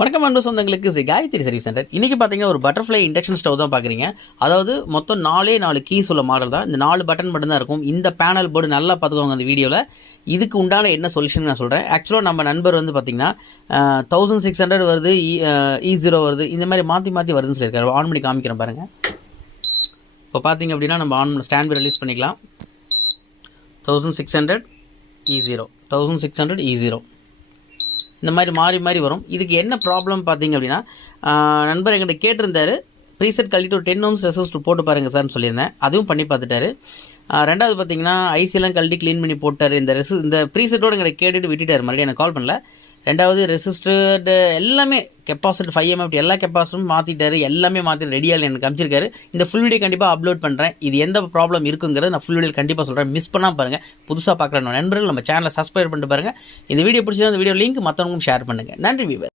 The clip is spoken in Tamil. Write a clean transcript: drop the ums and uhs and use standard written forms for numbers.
வணக்கம் அன்பு சொந்தங்களுக்கு காயத்ரி சர்வீஸ் சென்டர். இன்றைக்கி பார்த்தீங்கன்னா ஒரு பட்டர்ஃப்ளை இண்டக்ஷன் ஸ்டவ் தான் பார்க்குறீங்க. அதாவது மொத்தம் 4 கீஸ் உள்ள மாடல் தான். இந்த 4 பட்டன் மட்டும்தான் இருக்கும். இந்த பேனல் போர்டு நல்லா பார்த்துக்கோங்க அந்த வீடியோவில். இதுக்கு உண்டான என்ன சொல்யூஷன் நான் சொல்கிறேன். ஆக்சுவலாக நம்ம நண்பர் வந்து பார்த்திங்கன்னா 1600 வருது, E0 வருது, இந்த மாதிரி மாற்றி மாற்றி வருதுன்னு சொல்லியிருக்காரு. ஆன் பண்ணி காமிக்கிறேன் பாருங்கள். இப்போ பார்த்தீங்க அப்படின்னா நம்ம ஸ்டாண்ட் பை ரிலீஸ் பண்ணிக்கலாம். 1600 E0, 1600 E0, இந்த மாதிரி மாறி மாறி வரும். இதுக்கு என்ன ப்ராப்ளம் பார்த்தீங்க அப்படின்னா, நண்பர் என்கிட்ட கேட்டிருந்தார், ப்ரீசெட் கழட்டிட்டு ஒரு 10 ohms ரெசிஸ்டர் போட்டு பாருங்கள் சார்னு சொல்லியிருந்தேன். அதுவும் பண்ணி பார்த்துட்டாரு. ரெண்டாவது பார்த்தீங்கன்னா ஐசியெல்லாம் கழட்டி க்ளீன் பண்ணி போட்டார். இந்த ப்ரீசெட்டோடு எங்களை கேட்டுட்டு விட்டுட்டார். மறுபடியும் எனக்கு கால் பண்ணல. ரெண்டாவது ரெசிஸ்டர் எல்லாமே கெப்பாசிட்டர் 5 mm எல்லா கெப்பாசிட்டரும் மாற்றிட்டாரு. எல்லாமே மாற்றி ரெடியாக எனக்கு அமைச்சிருக்காரு. இந்த ஃபுல் வீடியோ கண்டிப்பாக அப்லோட் பண்ணுறேன். இது எந்த ப்ராப்ளம் இருக்குங்கிறத நான் ஃபுல் வீடியோ கண்டிப்பாக சொல்கிறேன். மிஸ் பண்ணால் பாருங்கள். புதுசாக பார்க்குற நண்பர்கள் நம்ம சேனலை சப்ஸ்கிரைப் பண்ணிட்டு பாருங்கள். இந்த வீடியோ பிடிச்சா அந்த வீடியோ லிங்க் மற்றவங்களுக்கும் ஷேர் பண்ணுங்கள். நன்றி வீவர்.